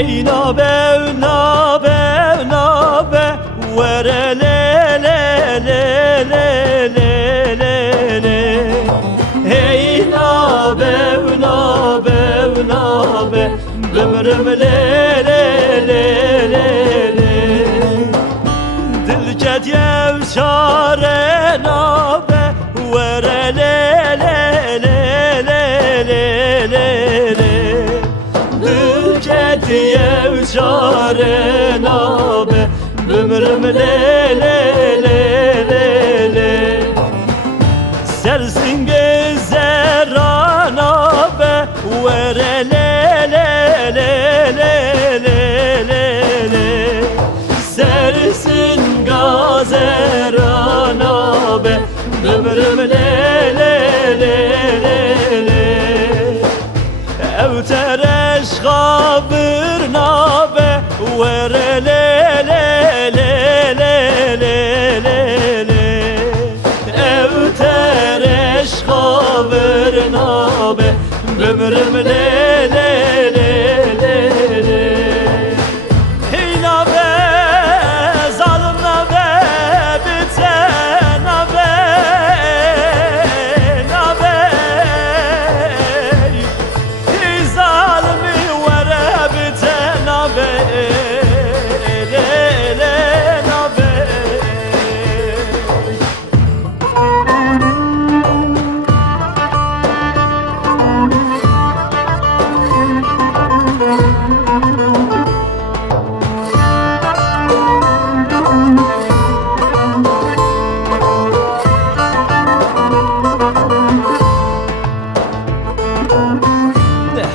ey nabe nabe nabe vere le le le le le le le ey nabe nabe nabe ömrüm le le le le le dilket yevşare nabe vere le le le le le le le dilket yevşare nabe ömrüm le le le le le sersin gezer anabe vere le le le le le le le sersin gazer anabe ömrüm le le le le le evtereş kabir nabe vere le le le le le le le evtereş kabir nabe ömrüm le le le le le hey nabe zalim nabe biten nabe nabe hey zalimi vere biten nabe le le nabe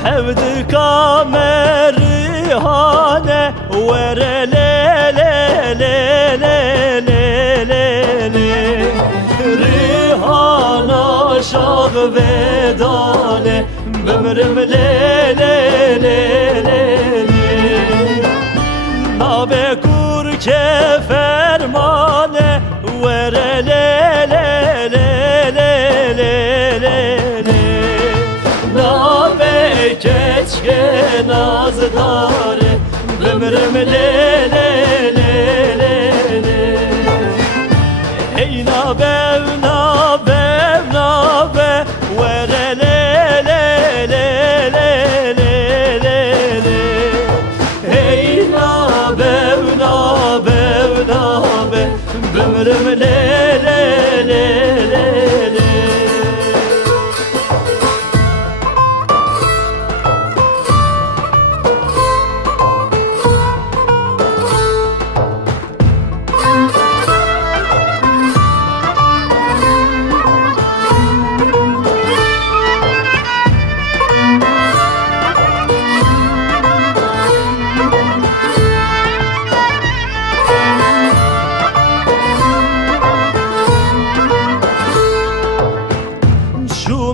hevdi kameri hane vere le le le le le le le rihana şah vedale ömrüm le le le le le nabe kur ke fermane vere le le le le le le le nabe keşke nazdare ömrüm le le le le le hey nabe nabe nabe vere le le le le le le le hey nabe nabe nabe ömrüm le le le le le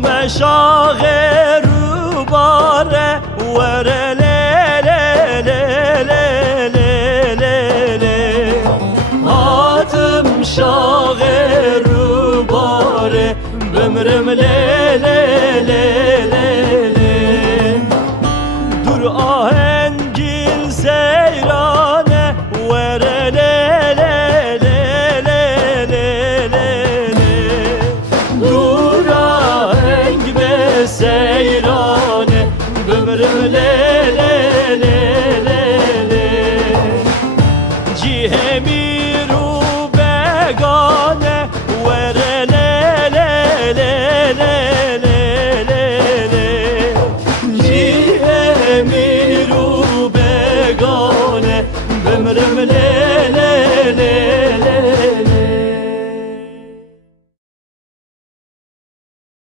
meşahe rubare vere le le le le le le le hatım şahe rubare ömrüm le le le le le dur ahengil seyrane vere le le le le le le le dur seyrane ömrüm le le le le le cihemiru begane vere le le le le le le le cihemiru begane ömrüm le